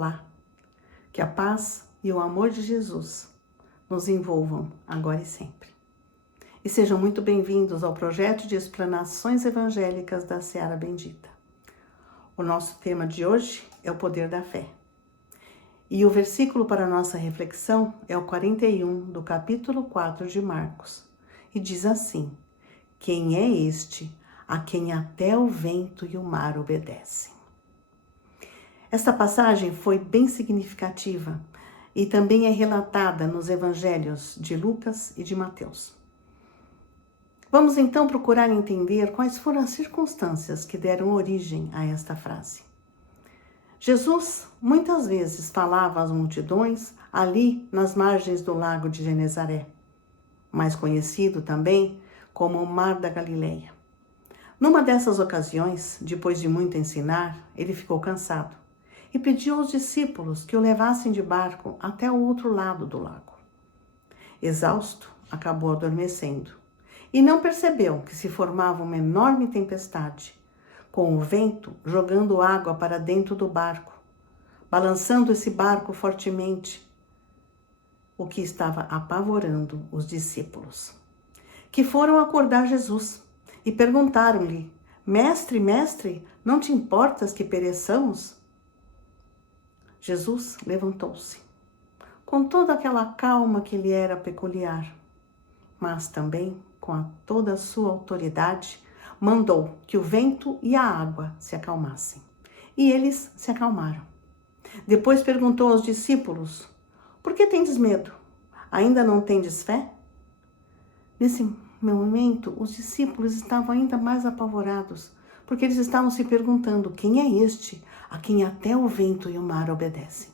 Olá, que a paz e o amor de Jesus nos envolvam agora e sempre. E sejam muito bem-vindos ao projeto de explanações evangélicas da Seara Bendita. O nosso tema de hoje é o poder da fé. E o versículo para a nossa reflexão é o 41 do capítulo 4 de Marcos. E diz assim: quem é este a quem até o vento e o mar obedecem? Esta passagem foi bem significativa e também é relatada nos evangelhos de Lucas e de Mateus. Vamos então procurar entender quais foram as circunstâncias que deram origem a esta frase. Jesus muitas vezes falava às multidões ali nas margens do lago de Genezaré, mais conhecido também como o Mar da Galileia. Numa dessas ocasiões, depois de muito ensinar, ele ficou cansado e pediu aos discípulos que o levassem de barco até o outro lado do lago. Exausto, acabou adormecendo e não percebeu que se formava uma enorme tempestade, com o vento jogando água para dentro do barco, balançando esse barco fortemente, o que estava apavorando os discípulos, que foram acordar Jesus e perguntaram-lhe: Mestre, mestre, não te importas que pereçamos? Jesus levantou-se, com toda aquela calma que lhe era peculiar, mas também com toda a sua autoridade, mandou que o vento e a água se acalmassem. E eles se acalmaram. Depois perguntou aos discípulos: por que tendes medo? Ainda não tendes fé? Nesse momento, os discípulos estavam ainda mais apavorados, porque eles estavam se perguntando: quem é este a quem até o vento e o mar obedecem?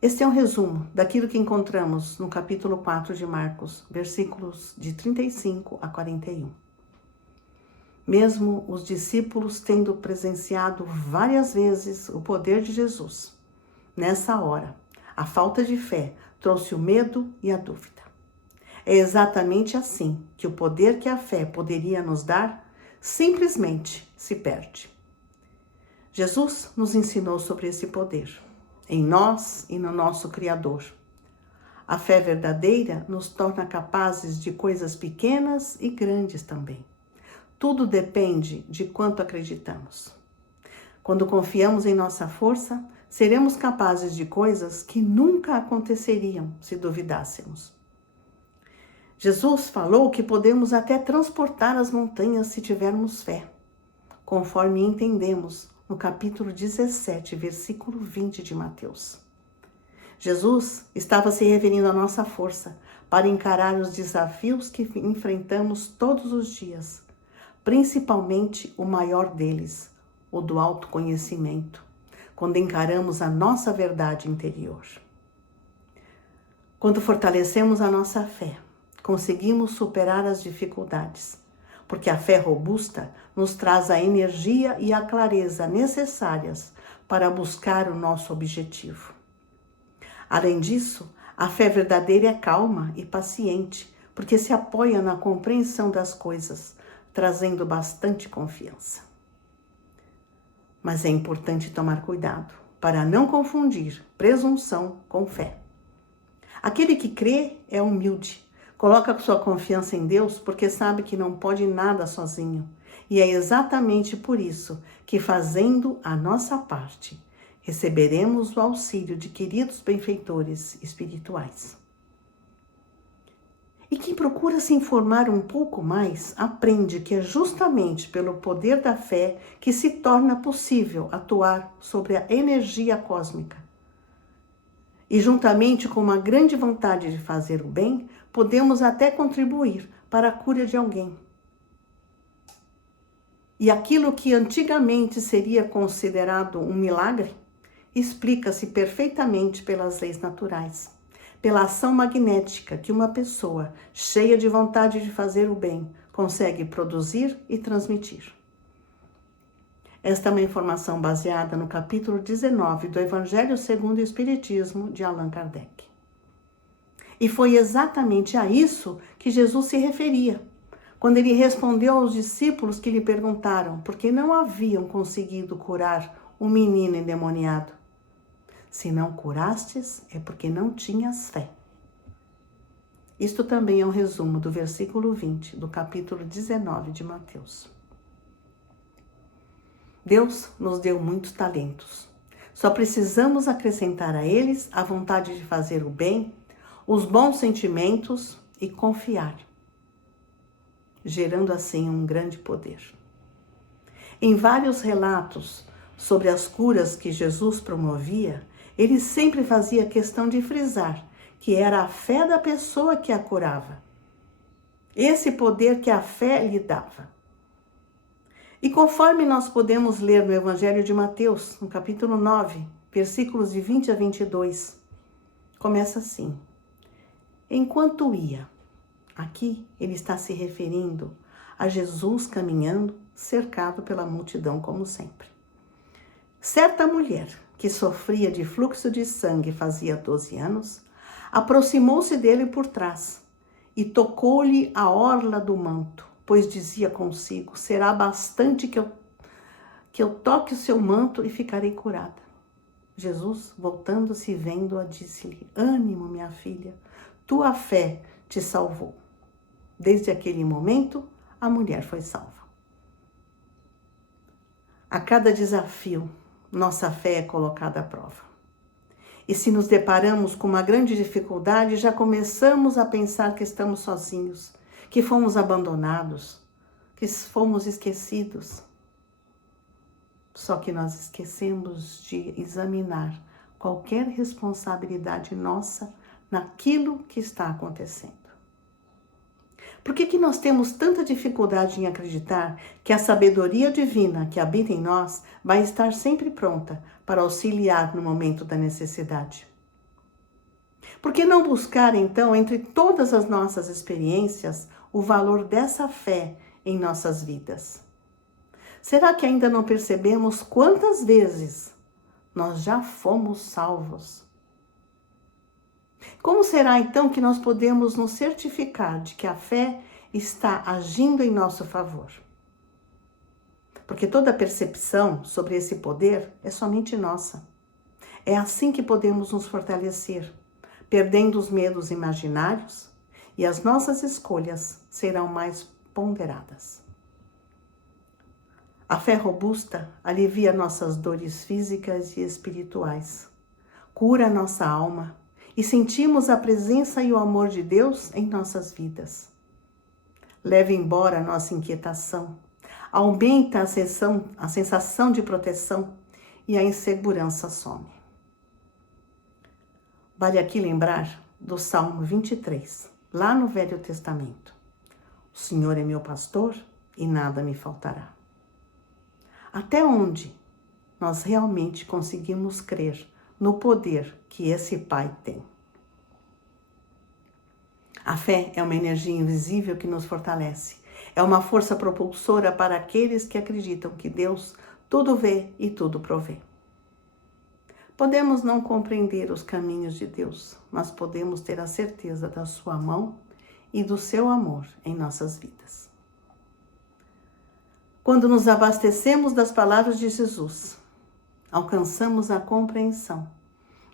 Este é um resumo daquilo que encontramos no capítulo 4 de Marcos, versículos de 35 a 41. Mesmo os discípulos tendo presenciado várias vezes o poder de Jesus, nessa hora, a falta de fé trouxe o medo e a dúvida. É exatamente assim que o poder que a fé poderia nos dar simplesmente se perde. Jesus nos ensinou sobre esse poder, em nós e no nosso Criador. A fé verdadeira nos torna capazes de coisas pequenas e grandes também. Tudo depende de quanto acreditamos. Quando confiamos em nossa força, seremos capazes de coisas que nunca aconteceriam se duvidássemos. Jesus falou que podemos até transportar as montanhas se tivermos fé, conforme entendemos no capítulo 17, versículo 20 de Mateus. Jesus estava se referindo à nossa força para encarar os desafios que enfrentamos todos os dias, principalmente o maior deles, o do autoconhecimento, quando encaramos a nossa verdade interior. Quando fortalecemos a nossa fé, conseguimos superar as dificuldades, porque a fé robusta nos traz a energia e a clareza necessárias para buscar o nosso objetivo. Além disso, a fé verdadeira é calma e paciente, porque se apoia na compreensão das coisas, trazendo bastante confiança. Mas é importante tomar cuidado para não confundir presunção com fé. Aquele que crê é humilde, coloca sua confiança em Deus porque sabe que não pode nada sozinho. E é exatamente por isso que, fazendo a nossa parte, receberemos o auxílio de queridos benfeitores espirituais. E quem procura se informar um pouco mais, aprende que é justamente pelo poder da fé que se torna possível atuar sobre a energia cósmica. E juntamente com uma grande vontade de fazer o bem, podemos até contribuir para a cura de alguém. E aquilo que antigamente seria considerado um milagre, explica-se perfeitamente pelas leis naturais, pela ação magnética que uma pessoa cheia de vontade de fazer o bem consegue produzir e transmitir. Esta é uma informação baseada no capítulo 19 do Evangelho segundo o Espiritismo de Allan Kardec. E foi exatamente a isso que Jesus se referia, quando ele respondeu aos discípulos que lhe perguntaram por que não haviam conseguido curar um menino endemoniado. Se não curastes, é porque não tinhas fé. Isto também é um resumo do versículo 20 do capítulo 19 de Mateus. Deus nos deu muitos talentos. Só precisamos acrescentar a eles a vontade de fazer o bem, os bons sentimentos e confiar, gerando assim um grande poder. Em vários relatos sobre as curas que Jesus promovia, ele sempre fazia questão de frisar que era a fé da pessoa que a curava. Esse poder que a fé lhe dava. E conforme nós podemos ler no Evangelho de Mateus, no capítulo 9, versículos de 20 a 22, começa assim. Enquanto ia, aqui ele está se referindo a Jesus caminhando, cercado pela multidão como sempre. Certa mulher, que sofria de fluxo de sangue fazia 12 anos, aproximou-se dele por trás e tocou-lhe a orla do manto, pois dizia consigo, será bastante que eu toque o seu manto e ficarei curada. Jesus, voltando-se e vendo-a, disse-lhe, ânimo, minha filha, tua fé te salvou. Desde aquele momento, a mulher foi salva. A cada desafio, nossa fé é colocada à prova. E se nos deparamos com uma grande dificuldade, já começamos a pensar que estamos sozinhos, que fomos abandonados, que fomos esquecidos. Só que nós esquecemos de examinar qualquer responsabilidade nossa naquilo que está acontecendo. Por que nós temos tanta dificuldade em acreditar que a sabedoria divina que habita em nós vai estar sempre pronta para auxiliar no momento da necessidade? Por que não buscar, então, entre todas as nossas experiências, o valor dessa fé em nossas vidas? Será que ainda não percebemos quantas vezes nós já fomos salvos? Como será então que nós podemos nos certificar de que a fé está agindo em nosso favor? Porque toda percepção sobre esse poder é somente nossa. É assim que podemos nos fortalecer, perdendo os medos imaginários, e as nossas escolhas serão mais ponderadas. A fé robusta alivia nossas dores físicas e espirituais, cura nossa alma e sentimos a presença e o amor de Deus em nossas vidas. Leva embora a nossa inquietação, aumenta a sensação de proteção e a insegurança some. Vale aqui lembrar do Salmo 23, lá no Velho Testamento. O Senhor é meu pastor e nada me faltará. Até onde nós realmente conseguimos crer no poder que esse Pai tem? A fé é uma energia invisível que nos fortalece. É uma força propulsora para aqueles que acreditam que Deus tudo vê e tudo provê. Podemos não compreender os caminhos de Deus, mas podemos ter a certeza da sua mão e do seu amor em nossas vidas. Quando nos abastecemos das palavras de Jesus, alcançamos a compreensão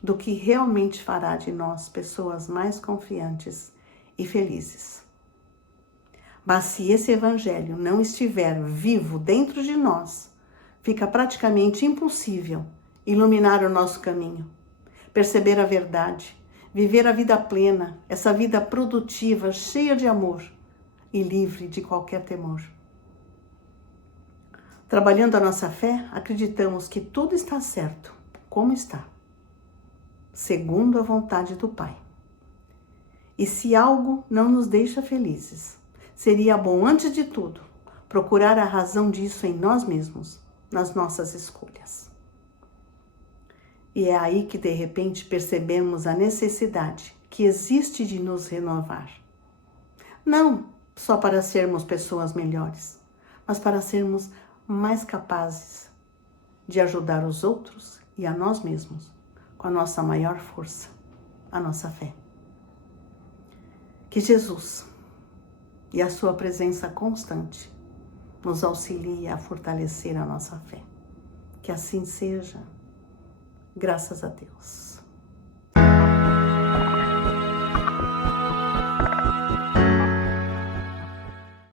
do que realmente fará de nós pessoas mais confiantes e felizes. Mas se esse evangelho não estiver vivo dentro de nós, fica praticamente impossível iluminar o nosso caminho, perceber a verdade, viver a vida plena, essa vida produtiva, cheia de amor e livre de qualquer temor. Trabalhando a nossa fé, acreditamos que tudo está certo, como está, segundo a vontade do Pai. E se algo não nos deixa felizes, seria bom, antes de tudo, procurar a razão disso em nós mesmos, nas nossas escolhas. E é aí que, de repente, percebemos a necessidade que existe de nos renovar. Não só para sermos pessoas melhores, mas para sermos mais capazes de ajudar os outros e a nós mesmos com a nossa maior força, a nossa fé. Que Jesus e a sua presença constante nos auxilie a fortalecer a nossa fé. Que assim seja. Graças a Deus.